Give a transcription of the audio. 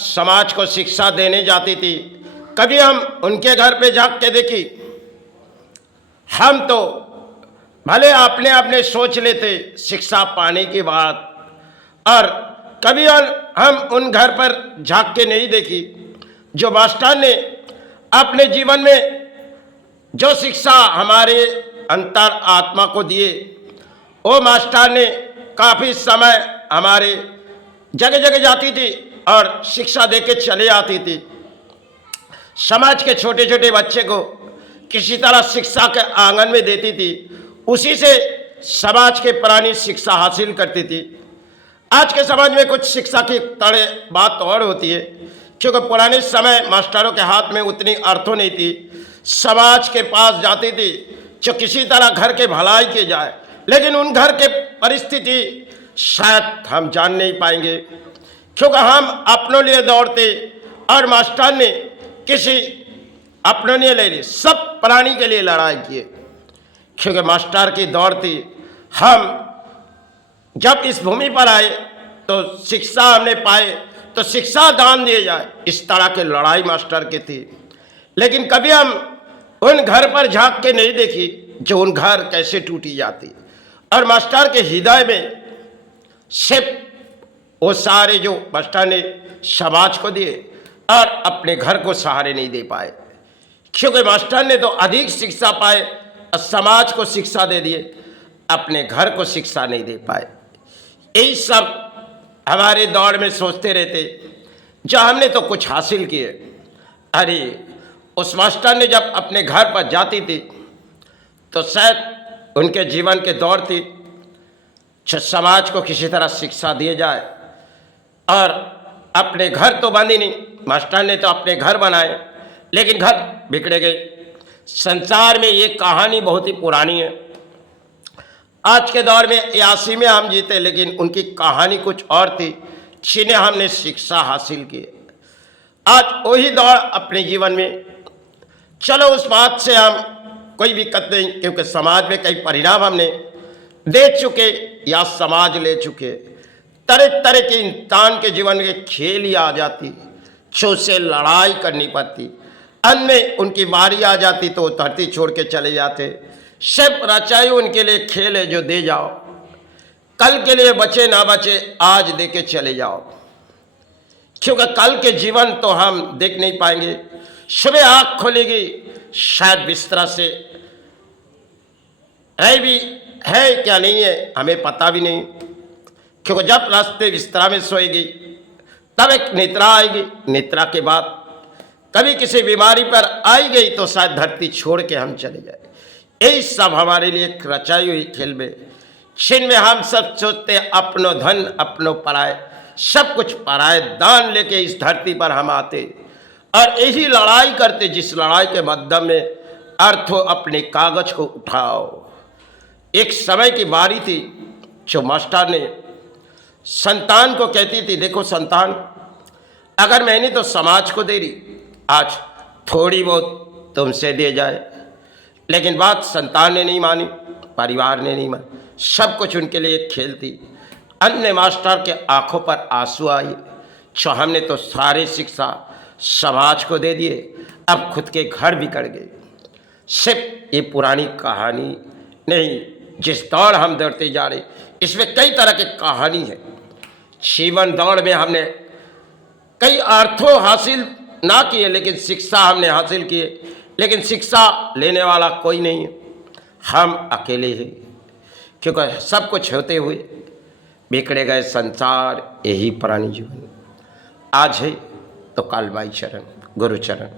समाज को शिक्षा देने जाती थी, कभी हम उनके घर पे झांक के देखी? हम तो भले अपने अपने सोच लेते शिक्षा पाने की बात, और कभी हम उन घर पर झांक के नहीं देखी जो मास्टर ने अपने जीवन में जो शिक्षा हमारे अंतर आत्मा को दिए। वो मास्टर ने काफ़ी समय हमारे जगह जगह जाती थी और शिक्षा दे के चले आती थी। समाज के छोटे छोटे बच्चे को किसी तरह शिक्षा के आंगन में देती थी, उसी से समाज के पुरानी शिक्षा हासिल करती थी। आज के समाज में कुछ शिक्षा की तरह बात और होती है, क्योंकि पुराने समय मास्टरों के हाथ में उतनी अर्थों नहीं थी। समाज के पास जाती थी जो किसी तरह घर के भलाई की जाए, लेकिन उन घर के परिस्थिति शायद हम जान नहीं पाएंगे, क्योंकि हम अपनों लिए दौड़ते और मास्टर ने किसी अपनों ने ले ली, सब प्राणी के लिए लड़ाई किए। क्योंकि मास्टर की दौड़ थी। हम जब इस भूमि पर आए तो शिक्षा हमने पाए तो शिक्षा दान दिए जाए, इस तरह के लड़ाई मास्टर की थी। लेकिन कभी हम उन घर पर झांक के नहीं देखी जो उन घर कैसे टूटी जाती, और मास्टर के हृदय में सिर्फ वो सारे जो मास्टर ने समाज को दिए और अपने घर को सहारे नहीं दे पाए, क्योंकि मास्टर ने तो अधिक शिक्षा पाए और समाज को शिक्षा दे दिए, अपने घर को शिक्षा नहीं दे पाए। यही सब हमारे दौड़ में सोचते रहते, जो हमने तो कुछ हासिल किए। अरे उस मास्टर ने जब अपने घर पर जाती थी तो शायद उनके जीवन के दौड़ थी जो समाज को किसी तरह शिक्षा दिए जाए, और अपने घर तो बंदी नहीं, मास्टर ने तो अपने घर बनाए लेकिन घर बिगड़े गए। संसार में ये कहानी बहुत ही पुरानी है। आज के दौर में 81 में हम जीते, लेकिन उनकी कहानी कुछ और थी जिन्हें हमने शिक्षा हासिल की। आज वही दौड़ अपने जीवन में। चलो उस बात से हम कोई दिक्कत नहीं, क्योंकि समाज में कई परिणाम हमने दे चुके या समाज ले चुके। तरह तरह के इंसान के जीवन में खेल ही आ जाती जो से लड़ाई करनी पड़ती। अंत में उनकी बारी आ जाती तो धरती छोड़ के चले जाते। सब रचाई उनके लिए खेल है जो दे जाओ, कल के लिए बचे ना बचे आज दे के चले जाओ, क्योंकि कल के जीवन तो हम देख नहीं पाएंगे। सुबह आँख खोलेगी शायद बिस्तरा से है भी है क्या नहीं है हमें पता भी नहीं, क्योंकि जब रास्ते बिस्तरा में सोएगी तब एक निद्रा आएगी। निद्रा के बाद कभी किसी बीमारी पर आई गई तो शायद धरती छोड़ के हम चले जाए। यही सब हमारे लिए एक रचाई हुई खेल में, जिनमें हम सब सोचते अपनो धन अपनो पराए, सब कुछ पराए दान लेके इस धरती पर हम आते और यही लड़ाई करते, जिस लड़ाई के माध्यम में अर्थ हो अपने कागज को उठाओ। एक समय की बारी थी जो मास्टर ने संतान को कहती थी, देखो संतान, अगर मैंने तो समाज को दे दी, आज थोड़ी बहुत तुमसे दे जाए। लेकिन बात संतान ने नहीं मानी, परिवार ने नहीं मानी, सब कुछ उनके लिए एक खेल थी। अन्य मास्टर के आंखों पर आंसू आए, जो हमने तो सारे शिक्षा समाज को दे दिए, अब खुद के घर बिगड़ गए। सिर्फ ये पुरानी कहानी नहीं, जिस दौड़ हम दौड़ते जा रहे इसमें कई तरह की कहानी है। जीवन दौड़ में हमने कई अर्थों हासिल ना किए, लेकिन शिक्षा हमने हासिल किए, लेकिन शिक्षा लेने वाला कोई नहीं है, हम अकेले हैं, क्योंकि सब कुछ होते हुए बिगड़े गए संसार। यही पुरानी जीवन आज है तो कल बाई चरण गुरु चरण।